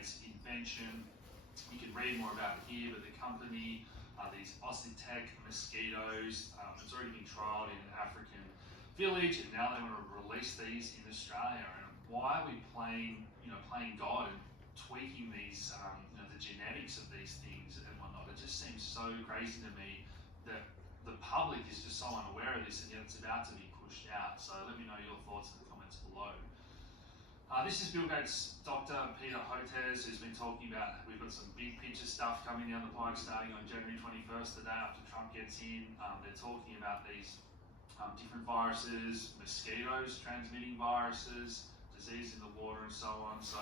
Gates' invention. You can read more about it here, but the company, these Oztec mosquitoes, it's already been trialled in an African village, and now they want to release these in Australia. And why are we playing God and tweaking these, the genetics of these things and whatnot? It just seems so crazy to me that the public is just so unaware of this, and yet it's about to be pushed out. So let me know your thoughts in the comments below. This is Bill Gates' Dr. Peter Hotez, who's been talking about, we've got some big picture stuff coming down the pike starting on January 21st, the day after Trump gets in. They're talking about these different viruses, mosquitoes transmitting viruses, disease in the water and so on. So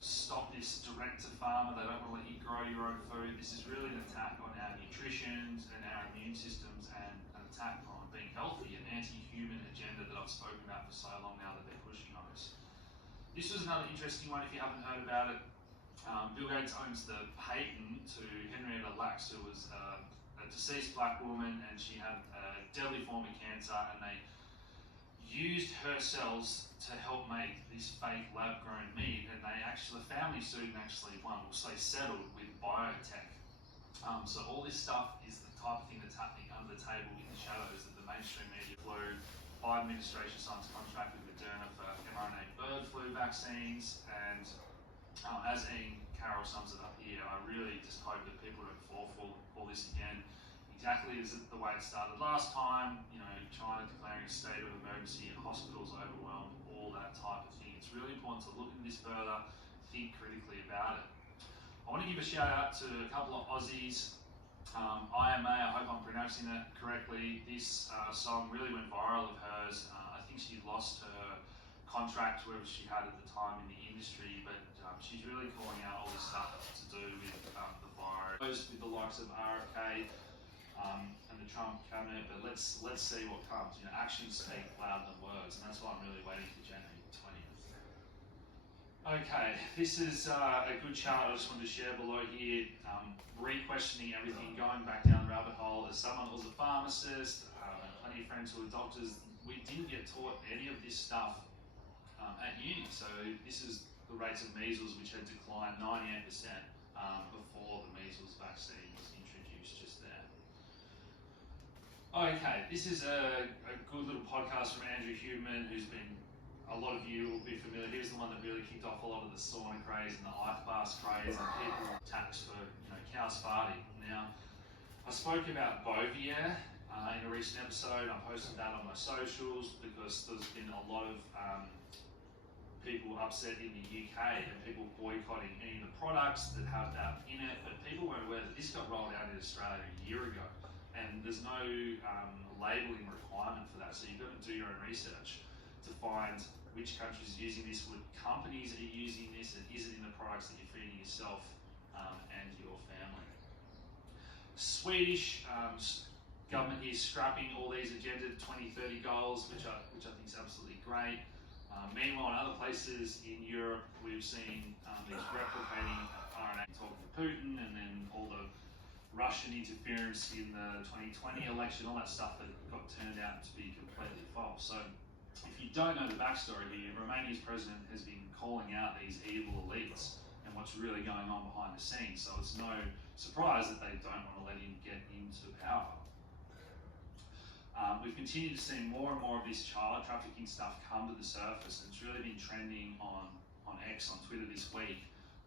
stop this direct to farmer. They don't want to let you grow your own food. This is really an attack on our nutrition and our immune systems, and an attack on being healthy, an anti-human agenda that I've spoken about for so long now that they're pushing on us. This was another interesting one if you haven't heard about it. Bill Gates owns the patent to Henrietta Lacks, who was a deceased black woman, and she had a deadly form of cancer, and they used her cells to help make this fake lab-grown meat, and the family sued and actually won. So they settled with biotech. So all this stuff is the type of thing that's happening under the table in the shadows that the mainstream media flew. Biden administration signs contract with Moderna for mRNA bird flu vaccines, and as Ian Carroll sums it up here, I really just hope that people don't fall for all this again. Exactly as the way it started last time, China declaring a state of emergency and hospitals overwhelmed, all that type of thing. It's really important to look at this further, think critically about it. I want to give a shout out to a couple of Aussies. IMA, I hope I'm pronouncing that correctly. This song really went viral of hers. I think she lost her contract, whoever she had at the time in the industry, but she's really calling out all this stuff to do with the virus, with the likes of RFK and the Trump cabinet. But let's see what comes. Actions speak louder than words, and that's why I'm really waiting for January 20th. Okay, this is a good chart I just wanted to share below here. Re-questioning everything, going back down the rabbit hole. As someone who was a pharmacist, plenty of friends who are doctors, we didn't get taught any of this stuff at uni. So this is the rates of measles, which had declined 98% before the measles vaccine was introduced just there. Okay, this is a good little podcast from Andrew Huberman, who's been, a lot of you will be familiar. He was the one that really kicked off a lot of the sauna craze and the ice bath craze, and people tax for cow sparting. Now, I spoke about Bovier in a recent episode. I posted that on my socials because there's been a lot of people upset in the UK and people boycotting any of the products that have that in it, but people weren't aware that this got rolled out in Australia a year ago, and there's no labelling requirement for that, so you've got to do your own research to find which countries are using this, what companies are using this, and is it in the products that you're feeding yourself and your family. Swedish government is scrapping all these Agenda 2030 goals, which I think is absolutely great. Meanwhile, in other places in Europe, we've seen these replicating RNA talking to Putin, and then all the Russian interference in the 2020 election, all that stuff that got turned out to be completely false. So if you don't know the backstory here, Romania's president has been calling out these evil elites and what's really going on behind the scenes. So it's no surprise that they don't want to let him get into power. We've continued to see more and more of this child trafficking stuff come to the surface, and it's really been trending on X, on Twitter this week,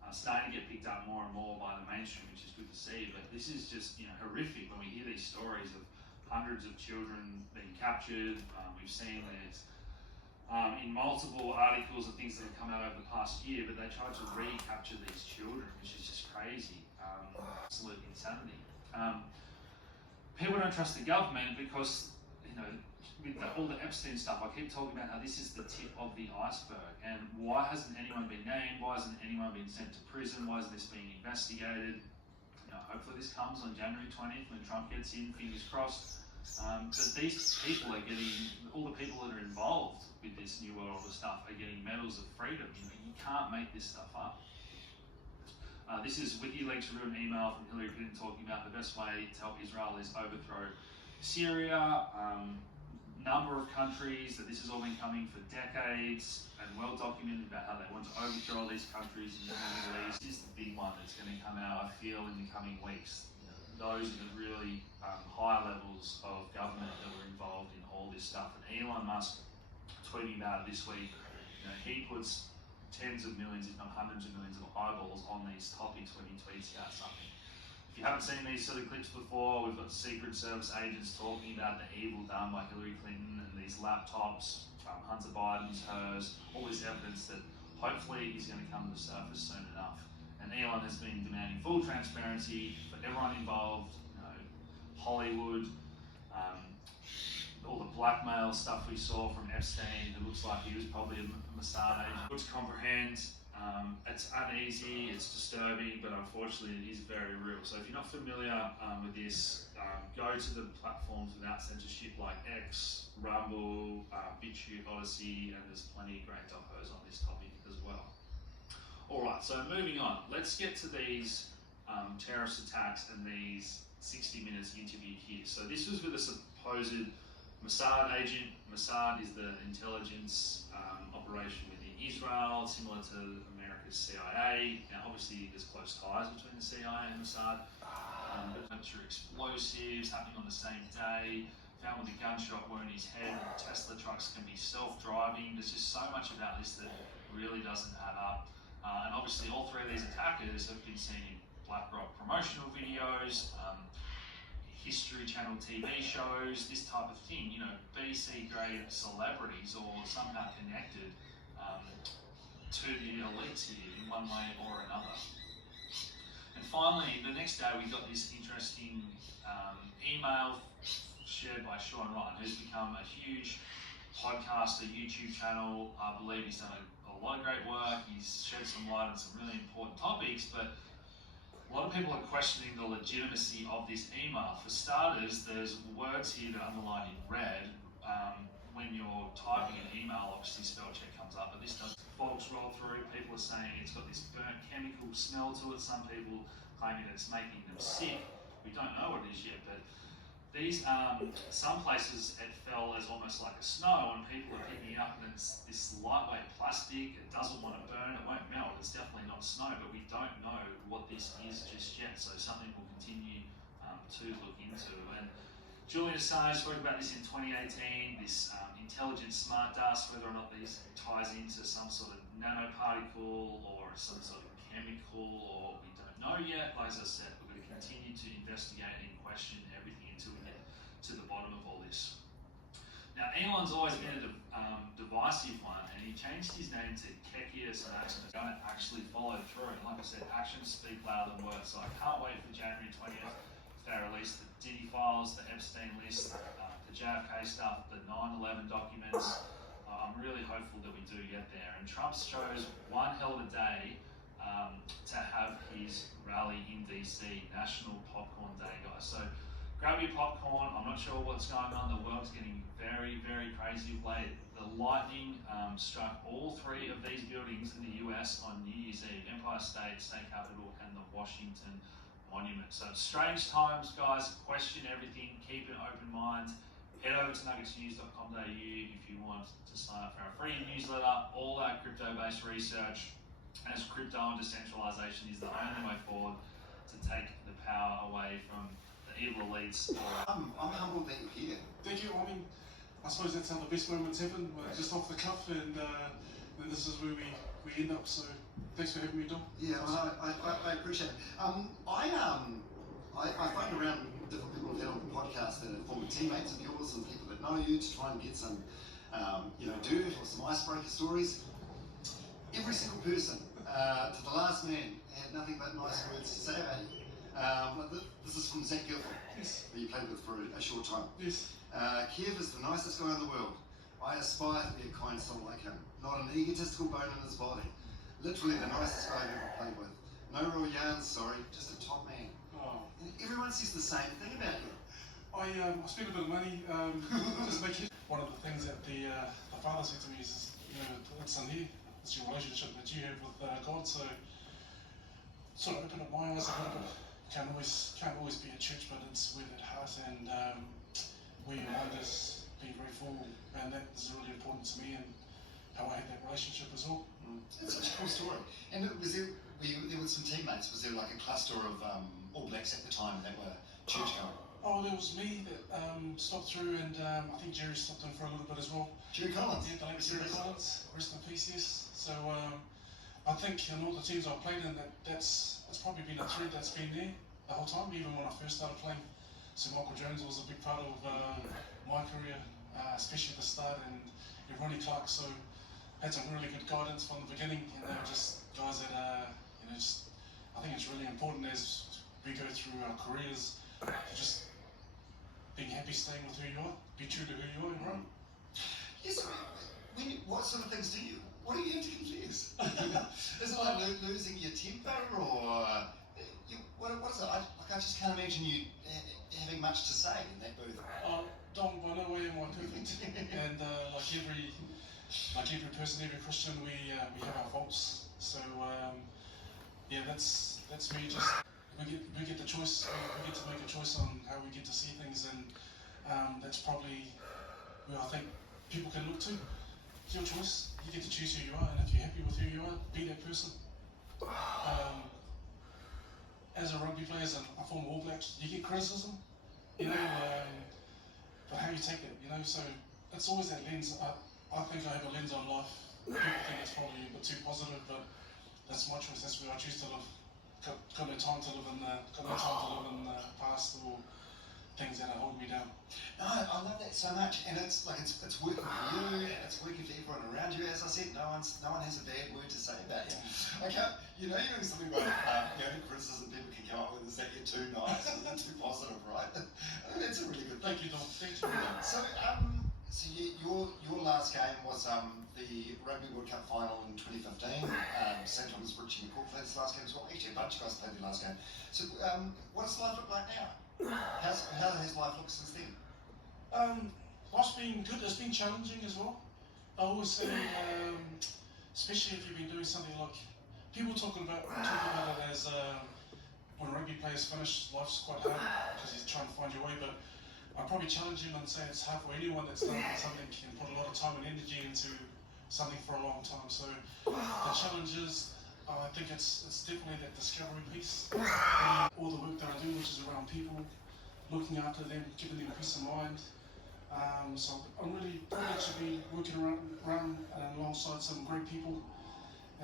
starting to get picked up more and more by the mainstream, which is good to see. But this is just horrific when we hear these stories of hundreds of children being captured. We've seen this in multiple articles and things that have come out over the past year, but they tried to recapture these children, which is just crazy, absolute insanity. People don't trust the government because, with all the Epstein stuff, I keep talking about how this is the tip of the iceberg, and why hasn't anyone been named? Why hasn't anyone been sent to prison? Why isn't this being investigated? Hopefully this comes on January 20th when Trump gets in, fingers crossed. But these people are getting, all the people that are involved with this New World Order stuff are getting medals of freedom. You can't make this stuff up. This is WikiLeaks wrote an email from Hillary Clinton talking about the best way to help Israel is overthrow Syria. number of countries, that this has all been coming for decades and well documented about how they want to overthrow these countries in the Middle East. This is the big one that's going to come out, I feel, in the coming weeks. Those are the really high levels of government that were involved in all this stuff. And Elon Musk tweeting about it this week, he puts tens of millions, if not hundreds of millions of eyeballs on these topics when he tweets about something. If you haven't seen these sort of clips before, we've got Secret Service agents talking about the evil done by Hillary Clinton and these laptops, Hunter Biden's, hers, all this evidence that hopefully is going to come to the surface soon enough. And Elon has been demanding full transparency for everyone involved, Hollywood, all the blackmail stuff we saw from Epstein. It looks like he was probably a Mossad agent. To comprehend. It's uneasy, it's disturbing, but unfortunately it is very real. So if you're not familiar with this, go to the platforms without censorship like X, Rumble, BitChute, Odyssey, and there's plenty of great docos on this topic as well. Alright, so moving on. Let's get to these terrorist attacks and these 60 minutes interview here. So this was with a supposed Mossad agent. Mossad is the intelligence operation within Israel, similar to America's CIA. Now, obviously, there's close ties between the CIA and Mossad. But through explosives happening on the same day, found with a gunshot wound in his head. Tesla trucks can be self-driving. There's just so much about this that really doesn't add up. And obviously, all three of these attackers have been seen in BlackRock promotional videos, History Channel TV shows, this type of thing, BC grade celebrities or somehow connected to the elites here in one way or another. And finally, the next day we got this interesting email shared by Sean Ryan, who's become a huge podcaster, YouTube channel. I believe he's done a lot of great work. He's shed some light on some really important topics, but a lot of people are questioning the legitimacy of this email. For starters, there's words here that are underlined in red. When you're typing an email, obviously spell check comes up, but this does. Folks roll through. People are saying it's got this burnt chemical smell to it. Some people claiming that it's making them sick. We don't know what it is yet, but these, some places it fell as almost like a snow, and people are picking it up, and it's this lightweight plastic. It doesn't want to burn. It won't melt. It's definitely not snow, but we don't know what this is just yet. So something we'll continue to look into. And Julian Assange spoke about this in 2018. This intelligent smart dust, whether or not these ties into some sort of nanoparticle or some sort of chemical, or we don't know yet. Like as I said, we're going to continue to investigate and question everything until we get to the bottom of all this. Now, Elon's always been a divisive one, and he changed his name to Kekius and Maximus. Going to actually follow through. And like I said, actions speak louder than words. So I can't wait for January 20th if they release the Diddy files, the Epstein list, the JFK stuff, the 9/11 documents. I'm really hopeful that we do get there. And Trump chose one hell of a day to have his rally in DC, National Popcorn Day, guys. So grab your popcorn. I'm not sure what's going on. The world's getting very, very crazy of late. The lightning struck all three of these buildings in the US on New Year's Eve: Empire State, State Capitol, and the Washington Monument. So strange times, guys. Question everything. Keep an open mind. Head over to nuggetsnews.com.au if you want to sign up for our free newsletter. All our crypto-based research, as crypto and decentralization is the only way forward to take the power away from the evil elites. I'm humbled that you're here. Thank you. I suppose that's how the best moments happen, just off the cuff, and then this is where we end up. So thanks for having me, Dom. Yeah, well, I appreciate it. I phoned around different people who've had on the podcast that are former teammates of yours and people that know you to try and get some, dirt or some icebreaker stories. Every single person, to the last man, had nothing but nice words to say about you. This is from Zach Gilford, Yes. that you played with for a short time. Yes. Kiev is the nicest guy in the world. I aspire to be a kind soul like him, not an egotistical bone in his body. Literally the nicest guy I've ever played with. No real yarns, sorry, just a top man. Oh. And everyone says the same thing about you. I spent a bit of money just making. One of the things that the father said to me is, it's in here. It's your relationship that you have with God. So sort of opened up my eyes a little bit. Can't always be at church, but it's where that heart and where your mind is being very formal, and that is really important to me and how I had that relationship as well. That's such a cool story. And there were some teammates, was there like a cluster of All Blacks at the time that were church going? Oh, there was me that stopped through, and I think Jerry stopped in for a little bit as well. Jerry Collins? Yeah, the late Jerry Collins, rest in peace, yes. So I think in all the teams I've played in, that's probably been a thread that's been there the whole time, even when I first started playing. So Michael Jones was a big part of my career, especially at the start, and Ronnie Clark, so had some really good guidance from the beginning, and they were just guys that, I think it's really important as we go through our careers, just being happy staying with who you are, be true to who you are, right? Yes, what sort of things what do you have to confess? Is it like losing your temper, or what is it? I just can't imagine you having much to say in that booth. Dom, by no way am I perfect, and like every person, every Christian, we have our faults. So yeah, that's me. Just we get the choice. We get to make a choice on how we get to see things, and that's probably where I think people can look to. It's your choice. You get to choose who you are, and if you're happy with who you are, be that person. As a rugby player, as a former All Black, you get criticism, but how you take it, so it's always that lens. I think I have a lens on life. People think it's probably a bit too positive, but that's my choice. That's where I choose to live. Got no time to live in the past or things that are holding me down. No, I love that so much, and it's working for you, and it's working for everyone around you. As I said, no one has a bad word to say about you. I can't, you know something about the only criticism people can come up with is that you're too nice or too positive, right? I think that's a really good thing. Thank you, Dom. Thank you. So, your last game was the Rugby World Cup final in 2015. Same time as Richie McCourt played his last game as well. Actually, a bunch of guys played their last game. So, what does life look like now? How has life looked since then? Life's been good. It's been challenging as well. I always say, especially if you've been doing something like people talk about it as when rugby players finish, life's quite hard because you're trying to find your way. But I'm probably challenging and say it's hard for anyone that's done something and put a lot of time and energy into something for a long time. So the challenge is, I think it's definitely that discovery piece. All the work that I do, which is around people, looking after them, giving them peace of mind. So I'm really privileged to be working around and alongside some great people,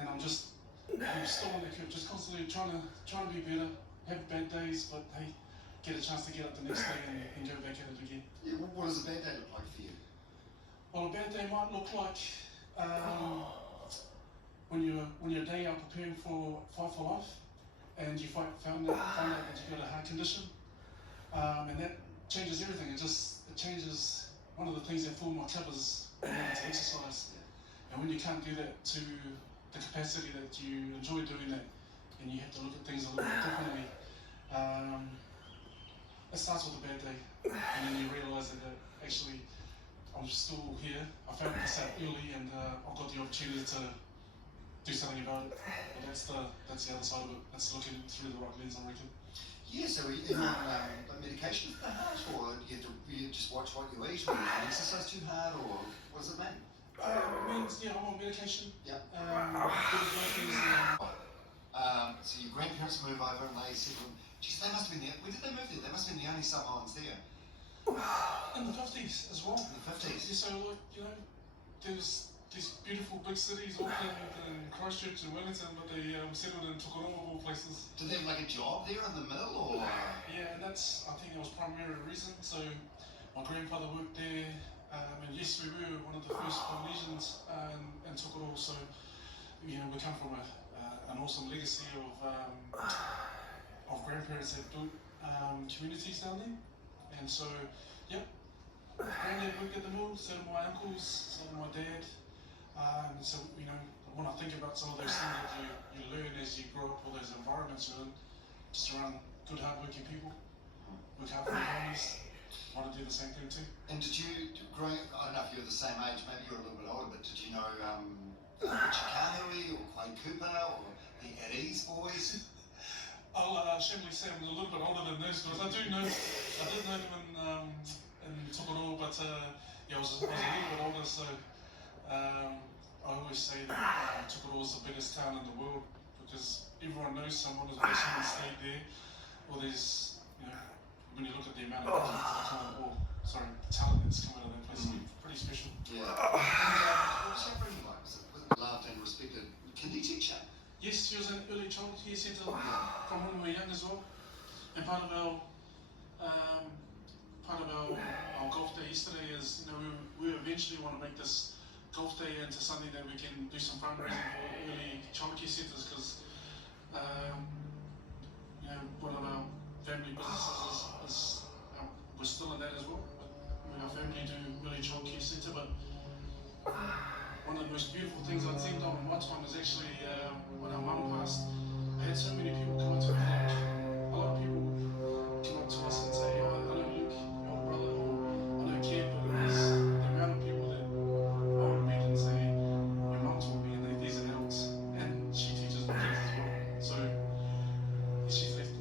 and I'm still on the curve, just constantly trying to be better. Have bad days, but hey, get a chance to get up the next day and go back at it again. Yeah, what does a bad day look like for you? Well, a bad day might look like when you're a day out preparing for Fight for Life, and you find out that you've got a heart condition, and that changes everything. It changes one of the things that form my club is being able to exercise, and when you can't do that to the capacity that you enjoy doing that, and you have to look at things a little bit differently. It starts with a bad day, and then you realise that actually I'm still here. I found this out early, and I've got the opportunity to do something about it. But that's the other side of it. That's looking through the right lens, I reckon. Yeah, so are you on medication for the heart, or do you just watch what you eat, or you exercise too hard, or what does it mean? It means, I'm on medication. Yeah. So your grandparents move over and they settle. Geez, they must have been there. Where did they move there? They must have been the only Samoans there. In the 50s as well. In the 50s? Yeah, so there's these beautiful big cities, Auckland and Christchurch and Wellington, but they settled in Tokoroa of all places. Did they have like a job there in the middle, or? Yeah, and I think that was primary reason. So my grandfather worked there, and yes, we were one of the first Polynesians in Tokoroa, so we come from an awesome legacy of grandparents that built communities down there. And so, granddad worked at the mill, so did my uncles, so did my dad. So, when I think about some of those things that you learn as you grow up, all those environments you're in, just around good, hard-working people, work hard for your families, want to do the same thing too. And did you, growing up, I don't know if you're the same age, maybe you're a little bit older, but did you know Richie Kahui or Quade Cooper or the At Ease boys? I'll shamelessly say I'm a little bit older than those guys. I did know them in Tokoroa, but I was a little bit older, so I always say that Tukurua is the biggest town in the world because everyone knows someone who's someone stayed there. Or there's, when you look at the amount of talent that's come out of that place, it's pretty special. Yeah. What was your upbringing like? Was it loved and respected kindy teacher? Yes, she was an early childcare centre from when we were young as well. And part of our golf day yesterday is, we eventually want to make this golf day into something that we can do some fundraising for early childcare centres because, one of our family businesses is we're still in that as well. Our family do early childcare centre, but one of the most beautiful things I'd seen on my time was actually when our mum passed. I had so many people come up to me. A lot of people come up to us and say, "Oh, I know Luke, your brother," or "I know Ken," but it was the amount of people that I would meet and say, "Your mum taught me," and these are adults, and she teaches my kids as well. So she's left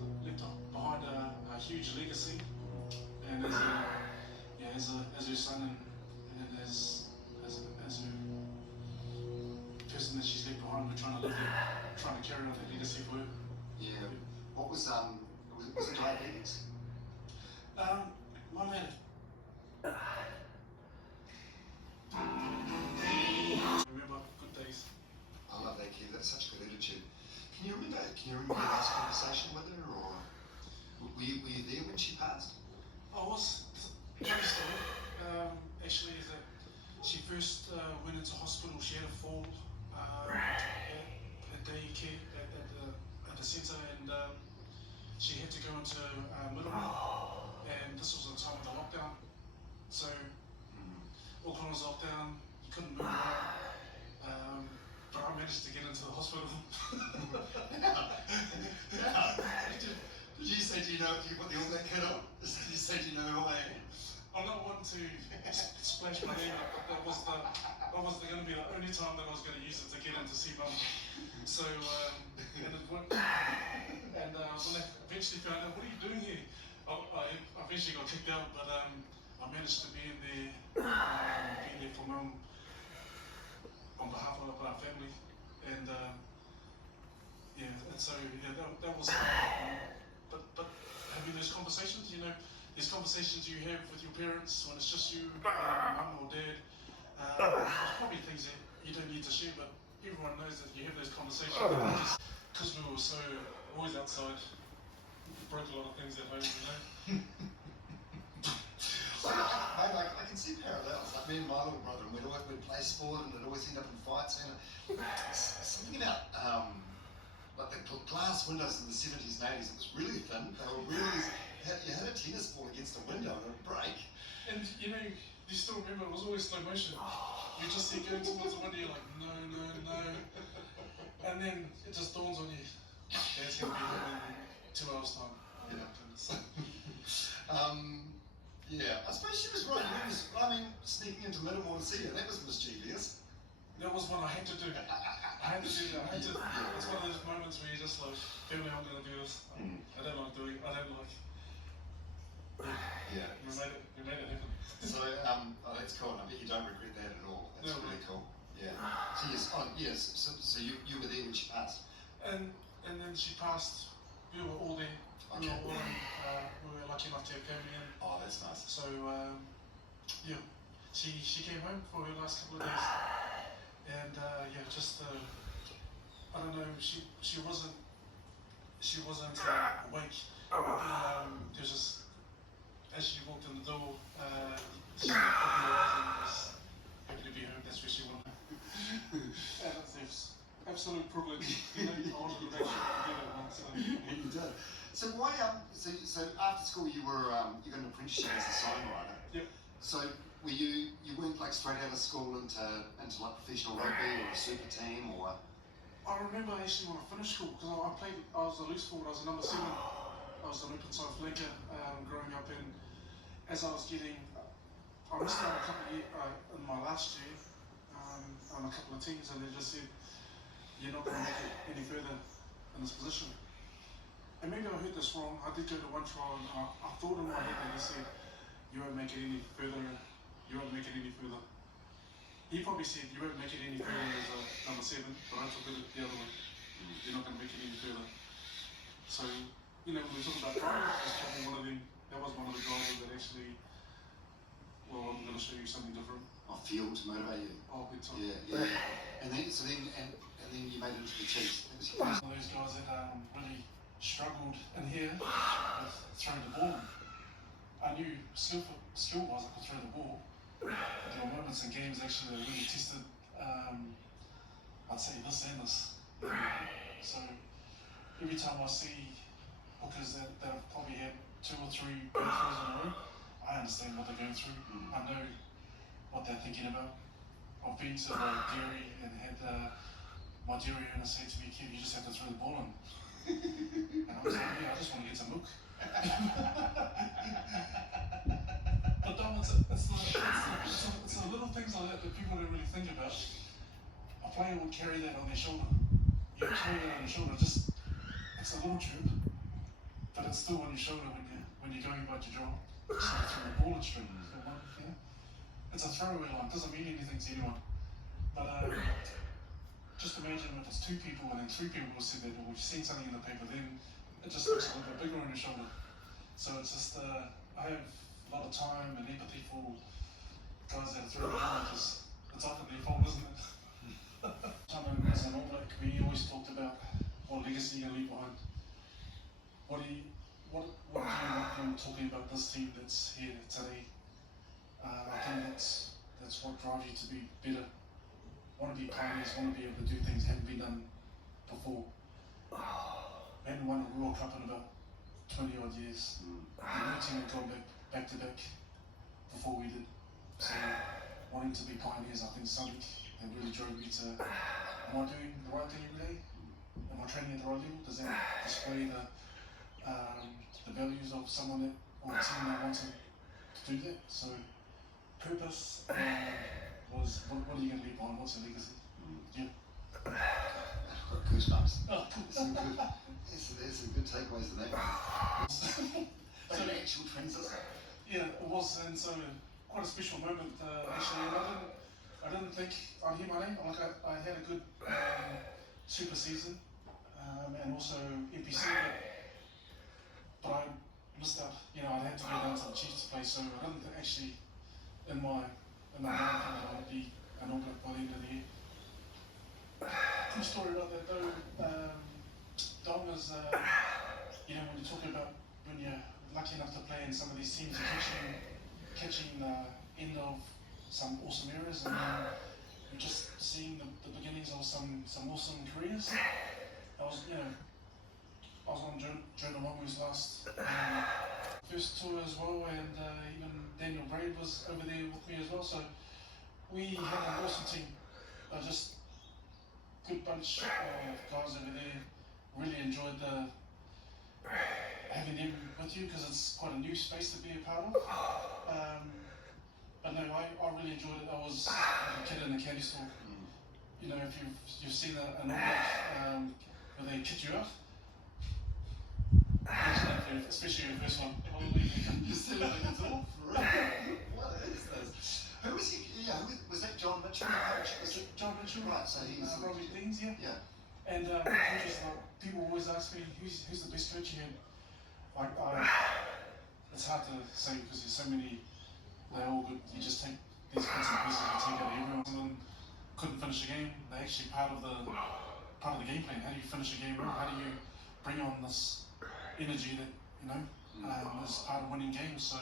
behind a huge legacy, and as her son and as her person that she's left behind, we're trying to carry on that legacy for her. Yeah. What was it diabetes? Mum had it. Remember good days. I love that, Keith. That's such good attitude. Can you remember your last conversation with her, or were you there when she passed? I was. Funny story. Actually, is that she first went into hospital. She had a fall at daycare at the centre, and she had to go into Middleman. And this was the time of the lockdown. So Auckland was locked down. You couldn't move around. But I managed to get into the hospital. Did you say, do you know if you put the All Black kit on? Did you say, do you know who I am? I'm not one to splash my name up, but that was going to be the only time that I was going to use it to get in to see Mum. So, and it worked. And when I eventually found out, what are you doing here? I eventually got kicked out, but I managed to be in there for Mum on behalf of our family. And that was but having those conversations, these conversations you have with your parents when it's just you, mum or dad, there's probably things that you don't need to share, but everyone knows that you have those conversations. Because we were so always outside, we broke a lot of things at home, I can see parallels. Like me and my little brother, and we'd play sport, and it'd always end up in fights. And something about like the glass windows in the 70s and 80s. It was really thin. They were really. You had a tennis ball against a window and it would break. And you still remember it was always slow motion. You just see going towards the window, you're like, no. And then it just dawns on you, that's going to be home in 2 hours' time. Yeah, I suppose she was right. Sneaking into Middlemore to see her, that was mischievous. That was what I had to do. It's one of those moments where you're just like, family, I'm going to do this. I don't like doing it. Yeah. We made it happen. So, that's cool. I bet you don't regret that at all. That's really cool. Yeah. So you were there when she passed. And then she passed. We were all there. Okay. We were lucky enough to have family in. Oh, that's nice. So she came home for her last couple of days, and I don't know. She wasn't awake. There was just, as she walked in the door, she opened her eyes and was happy to be home. That's where she wanted. And it's absolute privilege. I wanted to make sure I did it once. You did. So why? So after school you got an apprenticeship as a songwriter. Yep. So you weren't like straight out of school into like professional rugby or a super team or? I remember actually when I finished school because I was a loose forward. I was a number 7. I was an open side flanker growing up, and as I was getting, I missed out a couple of years in my last year on a couple of teams, and they just said, "You're not going to make it any further in this position." And maybe I heard this wrong. I did go to one trial, and I thought in my head that he said, "You won't make it any further you won't make it any further. He probably said you won't make it any further as a number 7, but I took it the other way. You're not going to make it any further. So, when we talk about drivers, that's probably one of them. That was one of the drivers that actually, well, I'm going to show you something different. I feel to motivate you. Oh, big time. Yeah. And then you made it into the Chiefs. One of those guys that really struggled in here with throwing the ball. I knew skill-wise I could throw the ball. There were moments in games actually that really tested, I'd say this and this. So every time I see hookers that have probably had 2 or 3 breakthroughs in a row, I understand what they're going through. I know what they're thinking about. I've been to the dairy and had my dairy owner say to me, "Kev, you just have to throw the ball in." And I was like, "Yeah, I just want to get some milk." But Dom, it's the little things like that that people don't really think about. A player would carry that on their shoulder. You carry that on your shoulder, it's a little tube, but it's still on your shoulder when you're going about your job. It's like throwing a ball in string. It's a throwaway line, it doesn't mean anything to anyone. But just imagine if it's 2 people and then 3 people will say that, or we've seen something in the paper, then it just looks a little bit bigger on your shoulder. So it's just, I have a lot of time and empathy for guys that throw the ball because it's often their fault, isn't it? As an All Black, we always talked about what legacy you're going to leave behind. What do you want when talking about this team that's here today? I think that's what drives you to be better. Want to be pioneers, want to be able to do things that haven't been done before. We haven't won a World Cup in about 20 odd years. No team had gone back to back before we did. So wanting to be pioneers, I think, is something that really drove me to, am I doing the right thing every day? Am I training at the right level? Does that display the values of someone that, or a team that wants to do that? So purpose was, what are you going to leave behind? What's your legacy? Yeah. I've got goosebumps. Oh, There's some good takeaways in that one. So an actual transition. Yeah, it was, and so quite a special moment actually. And I didn't think I'd hear my name. Like I had a good super season and also NPC, but I missed out. I had to go down to the Chiefs to play, so I didn't actually in my mind think I'd be an All Black by the end of the year. Cool story about that though. Dom is, when you're talking about when you're lucky enough to play in some of these teams, you're catching the end of some awesome eras, and then you're just seeing the beginnings of some awesome careers. I was on Jonah Longu's last first tour as well, and even Daniel Braid was over there with me as well. So we had an awesome team. Just good bunch of guys over there. Really enjoyed having them with you because it's quite a new space to be a part of. But no, I really enjoyed it. I was a kid in the candy store. If you've seen an All Black where they kit you out, especially the first one. You're still like it's all for real. What is this? Who was he? Yeah, was that John Mitchell? Was it John Mitchell? Right, so he's Robbie Deans, yeah. Yeah. And people always ask me, who's the best coach you had? It's hard to say because there's so many. They're all good. You just take these bits and pieces and take it to everyone. Some of them couldn't finish a game. They're actually part of the game plan. How do you finish a game? How do you bring on this energy that is part of winning games? So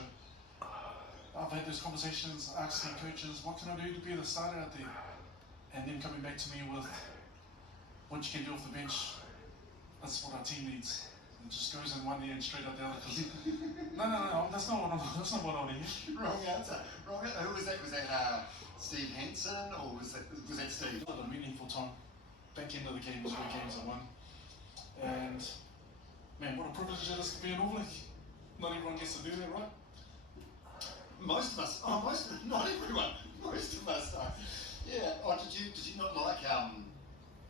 I've had those conversations, asking coaches, what can I do to be the starter out there? And then coming back to me with what you can do off the bench. That's what our team needs. It just goes in one ear and straight out the other. No, that's not what I want to hear. Wrong answer. Who was that? Was that Steve Hansen or was that Steve? A meaningful time. Back end of the game was where games are won. And man, what a privilege it is to be an All Black. Not everyone gets to do that, right? Most of us. Not everyone. Most of us are. Yeah. Oh, did you not like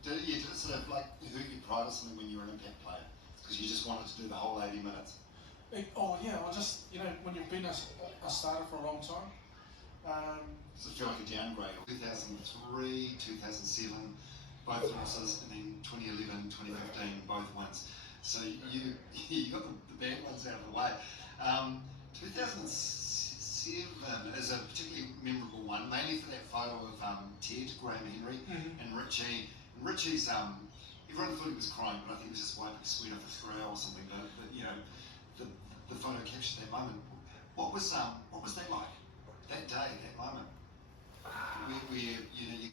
did it sort of like hurt your pride or something when you were an impact player? Because you just wanted to do the whole 80 minutes. Oh yeah, I just when you've been a starter for a long time, Does it feel like a downgrade? 2003, 2007, both losses, and then 2011, 2015, both wins. So you got the bad ones out of the way. 2007 is a particularly memorable one, mainly for that photo of Ted, Graham Henry, and Richie. And Richie's, everyone thought he was crying, but I think he was just wiping sweat off his brow or something. But you know, the photo captured that moment. What was that like? That day, that moment, where you know you